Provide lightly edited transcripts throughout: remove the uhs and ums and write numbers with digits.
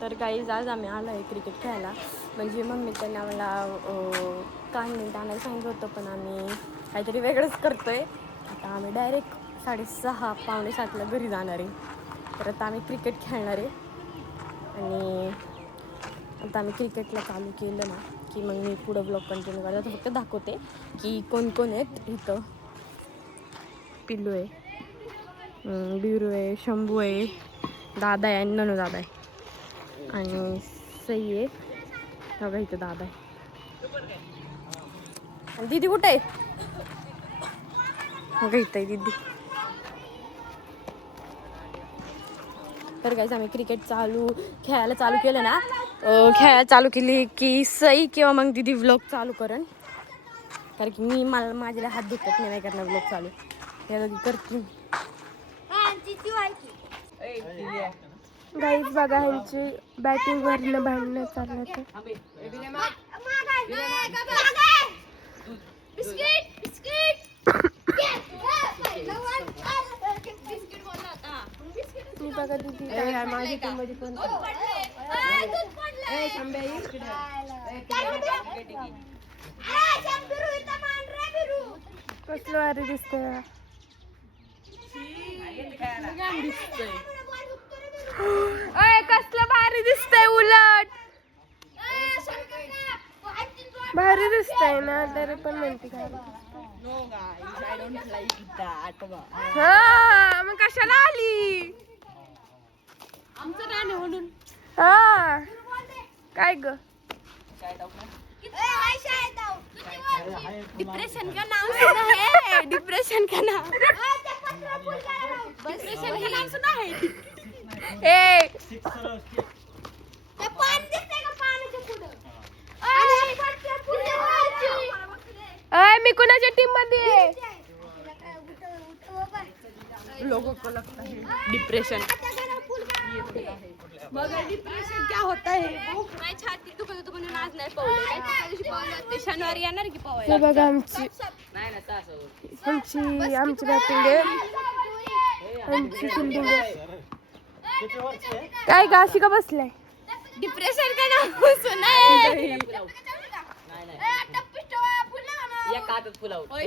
तर गाईज आज आम्ही आलो आहे क्रिकेट खेळायला. म्हणजे मम्मी त्यांनी आम्हाला कांडीत आणायला सांगितलं होतं, पण आम्ही काहीतरी वेगळंच करतो आहे. आता आम्ही डायरेक्ट 6:30 पावणे 7ला घरी जाणार आहे. तर आता आम्ही क्रिकेट खेळणार आहे आणि आता आम्ही क्रिकेटला चालू केलं ना की मग मी पुढं ब्लॉग कंटिन्यू करत फक्त दाखवते की कोण कोण आहेत. इथं पिल्लू आहे, बिरू आहे, शंभू आहे, दादा आहे आणि ननू दादा आहे आणि सई आहे. बघा इथं दादा आहे आणि दीदी कुठे आहे? बघा इथं आहे दीदी. तर गाईज आम्ही क्रिकेट खेळायला चालू केलं ना, खेळायला चालू केली की सई किंवा मग दीदी व्लॉग चालू करेन. कारण की मला माझ्याला हात दुखत नाही करणार व्लॉग चालू. हे करते गाईज बघा ह्यांची बॅटिंग वरनं भांडणं चाललं तर मी बघा दीदी माझी टीम मध्ये पण कसलं वारी दिसतंय. कसलं भारी दिसतंय, उलट भारी दिसतंय ना, तरी पण म्हणते काय हा मग कशाला आली म्हणून. हा काय ग डिप्रेशन का नाम सुना है, डिप्रेशन का नाम, डिप्रेशन का नाम सुना है. मी कुणाच्या टीम मध्ये लोगों को लगता है डिप्रेशन. मगर डिप्रेशन क्या होता है? माझी छाती दुखत होतं म्हणून आज नाही पवले. काय त्या दिवशी पवले होते, शनिवारी येणार की पवायला. बघा आमची बॅटिंग आहे, आमची फिल्डिंग आहे. काय गाशी का बसलाय? डिप्रेशन का नाम सुना है.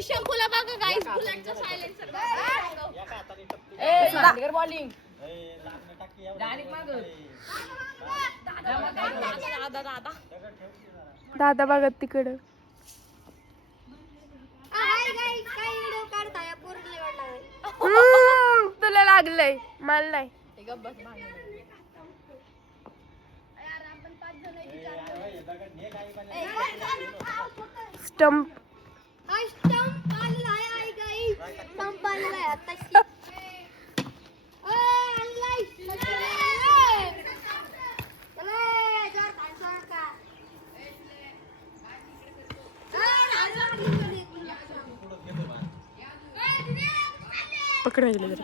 शंभूला बघा गाईस, बुलेटचा सायलेन्सर बॉलिंग. दादा बघा तिकडं. तुला लागलंय, मला नाही. स्टंप पकड गेलं जरा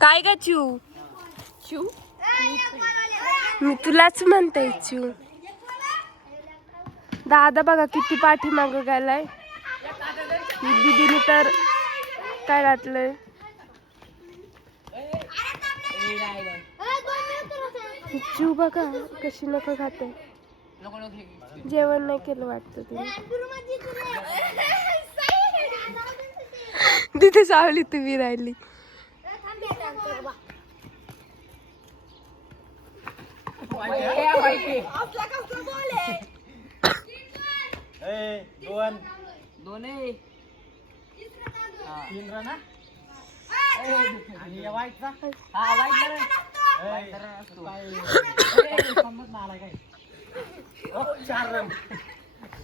काय ग चिऊ? शिव मी तुलाच म्हणते चिऊ. दादा बघा किती पाठीमाग गेलाय. दीदीने तर काय घातलंय. चिऊ बघा कशी नको खाते. जेवण नाही केलं वाटतं तिने. तिथे सावली तुम्ही राहिली.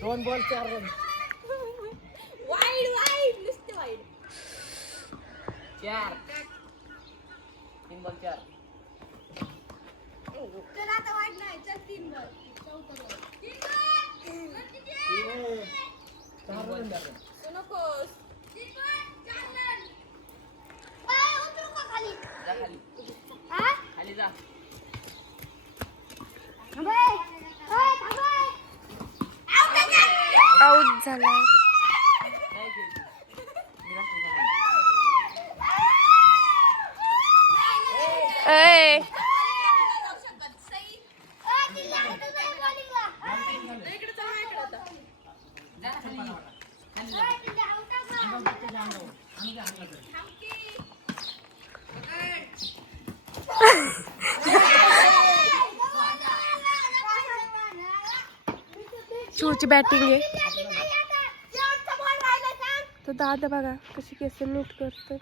दोन बॉल 4 रन. वाईड नुसते वाईड. 4 3 बॉल 4. चल आता वाईड नाही, चल 3 बॉल. नकोस. 3 बॉल 4 रन. उतरू का खाली? या आऊट झाला. ए चिवची बॅटिंग आहे. तो दादा बघा कशी केस नीट करतो.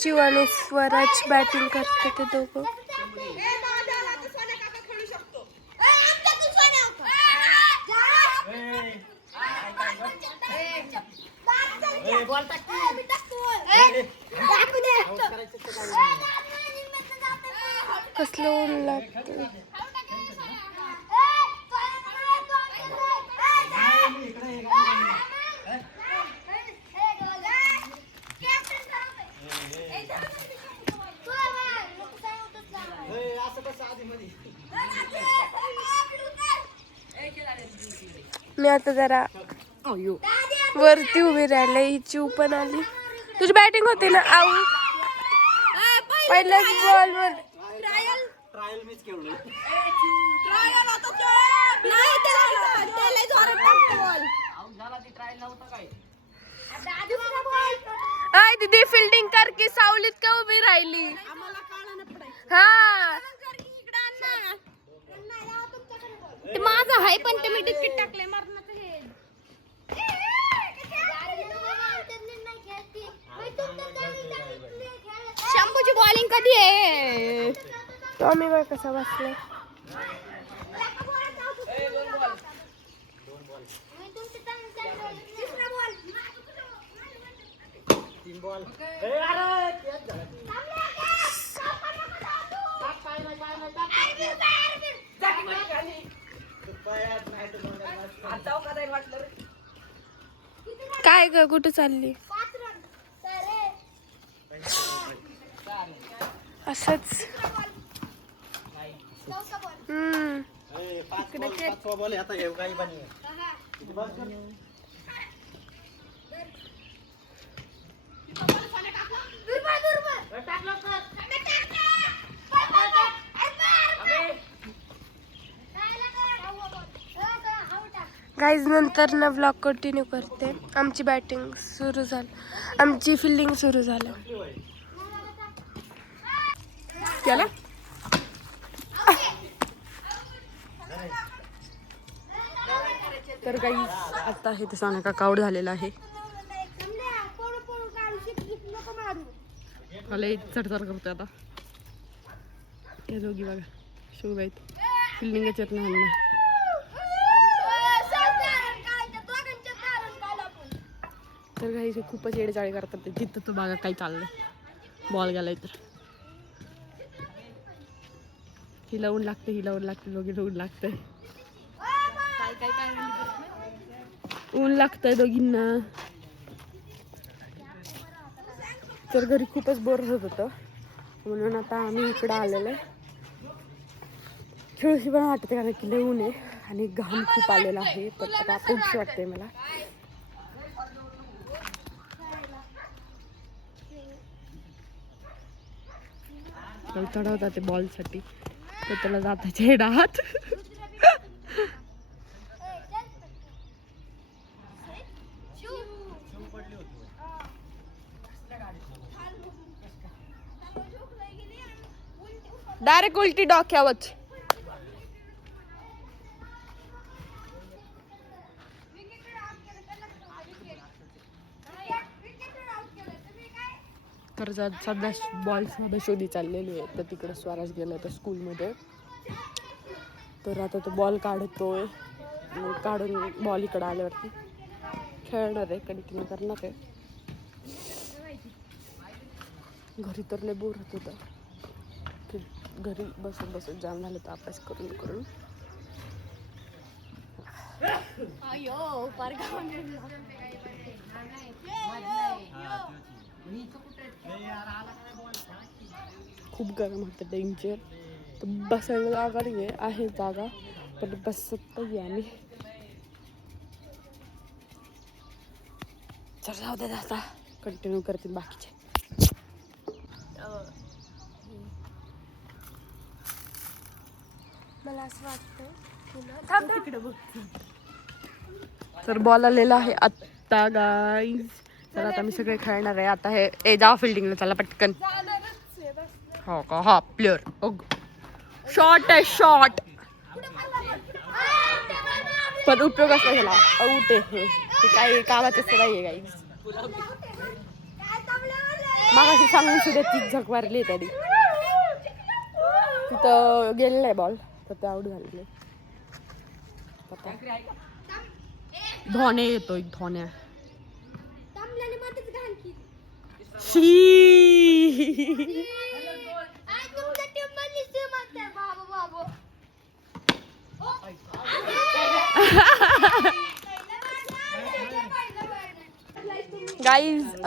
चिव आणि स्वराज बॅटिंग करते ते दोघं. कसलं ऊन लागतं. मी आता जरा वरती उभी राहिले. ही चिव पण आली. तुझी बॅटिंग होती ना आऊ. पहिल्याच बॉल वर आय दीदी फिल्डिंग कर की सावलीत का उभी राहिली. हा ते माझं आहे पण ते मी तिकीट टाकलंय मरणाचं हे. शंभूची बॉलिंग कधी आहे. तो मी बघ कसा बसलाय. काय ग कुठे चालली. असंच गाईज नंतर ना व्लॉग कंटिन्यू करते. आमची बॅटिंग सुरू झाली. आमची फिल्डिंग सुरू झालं. केला तर काही आता हे ते सोना काका आउट झालेला आहे. मला चढचढ करतोय आता. हे दोघी बघा शिव आहेत फिल्डिंग याच्यात नाही. तर काही खूपच येडेचाळे करतात. तिथं तो बघा काही चाललंय. बॉल गेलाय तर ही लावून लागते दोघी लावून लागतंय. ऊन लागतंय दोघींना. तर घरी खूपच बोर होत होतं म्हणून आता आम्ही इकडं आलेलो आहे. खेळूशी पण वाटते कारण की लय ऊन आहे आणि घाम खूप आलेला आहे. पण आता खूपशी वाटते मला. चढवतात ते बॉलसाठी तर त्याला जाताचे डाहात. डायरेक्ट उलटी डोक्यावर. तर सध्या बॉल शोधी चाललेली आहे. तर तिकडे स्वराज गेला तर स्कूलमध्ये. तर आता तो बॉल काढतोय. मग काढून बॉल इकडं आल्यावरती खेळणार आहे. कंटिन्यू करणार आहे. घरी तर लय बोर होत होतं. की घरी बसून बसून जाम झालं तर अभ्यास करून करून. अयो पार खूप गरम होतं डेंजर. तर बसायला जागा नाही आहे जागा पण बसत नाही आम्ही. चल जाऊ दे आता कंटिन्यू करतील बाकीचे. मला असं वाटतं तर बॉल आलेला आहे आत्ता गाईज. तर आता मी सगळे खेळणार आहे. आता हे ए जावा फिल्डिंगला चला पटकन. हो का हा प्लेअर शॉट आहे शॉट पण उपयोग असला झाला आऊट आहे हे. ते काही कामाचंच नाही आहे गाईज. मागाशी सांगून सुद्धा ती झक मारली त्याने तिथं गेलेला आहे बॉल तर ते आऊट झालेले. धोने येतोय धोन्या. गाईज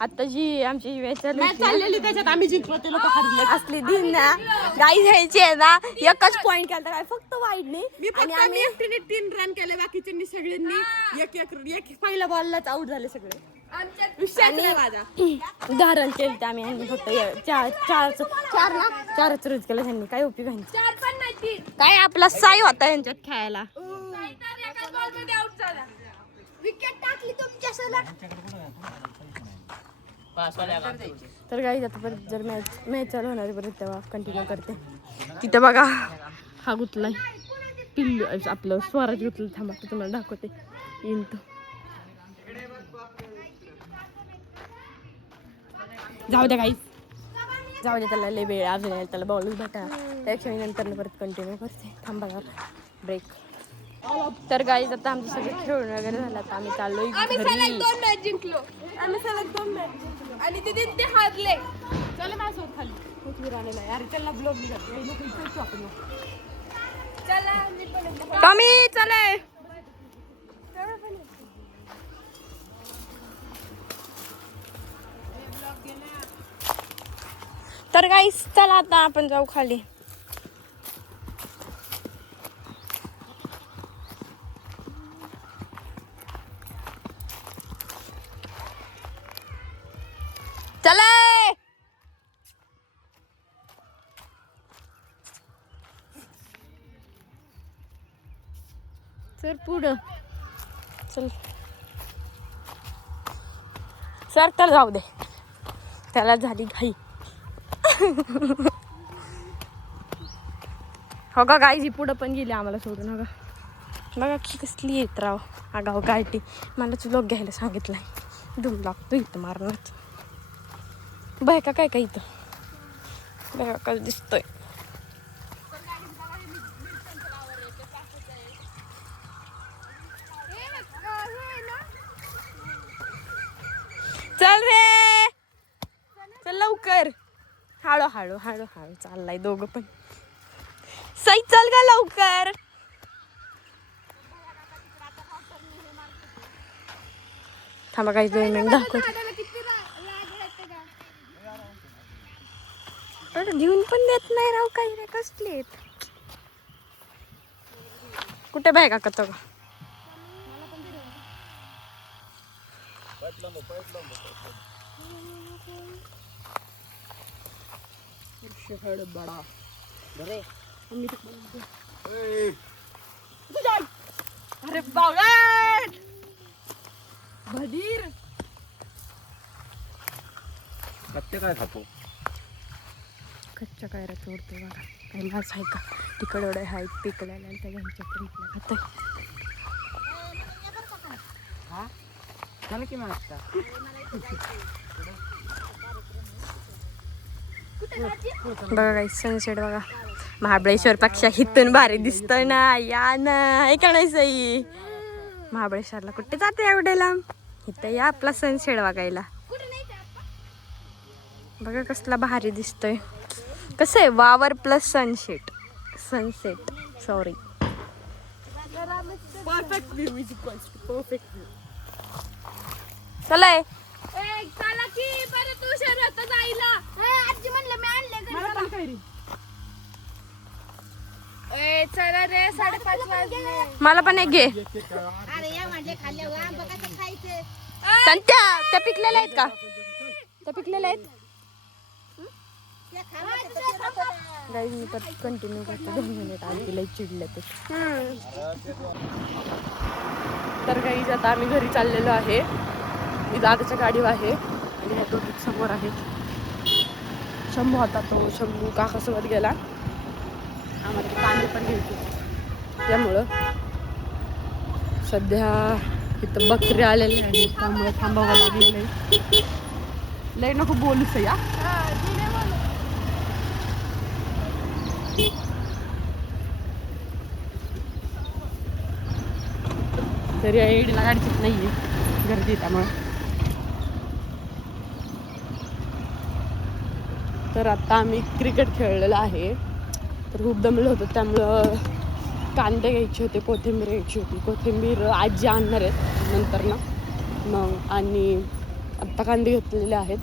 आता जी आमची मॅच चाललेली त्याच्यात आम्ही जिंकलो ते लोक हरले असली दिन ना गाईज ह्यायची आहे ना एकच पॉइंट केला काय फक्त वाईट नाही. आणि आम्ही एकटीने 3 रन केले बाकीच्यांनी सगळ्यांनी एक पहिल्या बॉललाच आउट झाले सगळे. उदाहरण केलं ते आम्ही आणि फक्त चारच रोज केलं त्यांनी काय उपयोग काय आपला साई होता यांच्यात खेळायला. तर काही आता परत जर मॅच चालू होणार परत तेव्हा कंटिन्यू करते. तिथे बघा हा गुतलाय पिल्लू आपलं स्वराज गुतलं. थांबा तुम्हाला दाखवते येईन तो. जाऊ द्या काही जाऊ द्या त्याला लय वेळ अजून यायला त्याला बॉलच भेटा त्यापेक्षा मी नंतर परत कंटिन्यू करते. थांबा ब्रेक. तर गाईज आता आमचं सगळं खेळून वगैरे झालं आता आम्ही चाललोय घरी. 2 मॅच जिंकलो आम्ही सलग 2 मॅच जिंकलो आणि ते हारले. चला माझ्यासोबत खाली राहिलेला यार त्याला ब्लॉग निघाला आपण. चला टॉमी चले. तर गाईज चला आता आपण जाऊ खाली. चला सर पुढं चल सर तर जाऊ दे त्याला झाली घाई. हो का गाईजी पुढं पण गेली आम्हाला सोडून. हो का बघा की कसली येत राव आगाव गायटी. मला तुला घ्यायला सांगितलंय धूम लागतो इथं मारणार. बाय का काय इथं बघा कसं दिसतोय. चल रे चल लवकर. हळू हळू हळू हळू चाललाय दोघं पण. सई चल ग लवकर. थांबा काही 2 मिनिट दाखवते. घेऊन पण देत नाही राव काही रे कसले आहेत. कुठे बाय का तो का बड़ा अरे बावळट भदीर कच्चे काय खातो. कच्च्या कायरा चोरतो बघा. काही लाच आहे का तिकडे हाय पिकल्याला त्या घ्यायच्या खातोय. मला की मागता बघा काही सनसेट बघा. महाबळेश्वर पेक्षा हिथून भारी दिसतोय ना. या ना ऐका नाही सई महाबळेश्वरला कुठे जाते एवढ्या लांब. इथं या आपला सनसेट बघायला. बघा कसला भारी दिसतोय. कसं आहे वावर plus sunset sorry. Perfect view is equals to perfect view. चलाय चला की परत उशीर होतं जायला. आजी म्हणलं मी आणले चला रे 5:30 वाजले. मला पण एक घे. अरे या म्हटले खाल्ल्यावर आंबा कसं खायचं? त्या पिकलेल्या आहेत का? त्या पिकलेल्या आहेत. त्या खाण्याचं तर ते नको ना. गाईज मी तर कंटिन्यू करते 2 मिनिट आधी लई चिडलं ते. तर काही आता आम्ही घरी चाललेलो आहे. मी दादाच्या गाडीवर आहे आणि हे दोघी समोर आहेत. शंभू होता तो शंभू काकासोबत गेला. आम्हाला कांदे पण घ्यायचे त्यामुळं सध्या इथं बकरी आलेले आहेत त्यामुळे थांबावं लागलेलं आहे. लय नको बोलूच या. तरी आईडीला गाडीच नाही आहे गर्दी त्यामुळं. तर आता आम्ही क्रिकेट खेळलेलं आहे. तर खूप दमलं होतं त्यामुळं कांदे घ्यायचे होते, कोथिंबीर घ्यायची होती. कोथिंबीर आजी आणणार आहेत नंतर ना मग. आणि आत्ता कांदे घेतलेले आहेत.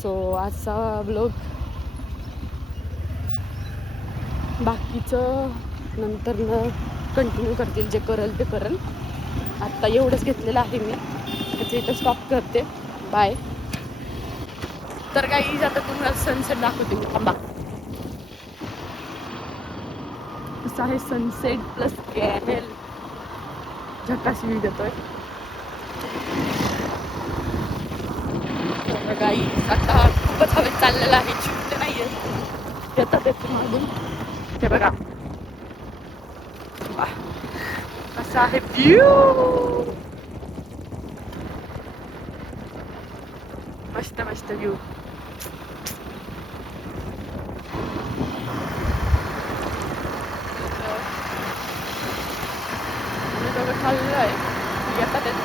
सो आजचा ब्लॉग बाकीचं नंतर कंटिन्यू करतील. जे करेल ते करेल. आत्ता एवढंच घेतलेलं आहे मी. त्याचं इथं स्टॉप करते. बाय. तर काही आता तुम्हाला सनसेट दाखवते मी. थांबा. कसं आहे सनसेट प्लस कॅनेल झकास व्ह्यू देतोय. तर काही आता खूपच हवेत चाललेलं आहे. चिमटे नाहीये येतात येते मागून. हे बघा कसा आहे व्ह्यू. मस्त मस्त व्ह्यू. खाल्लंय येतात येत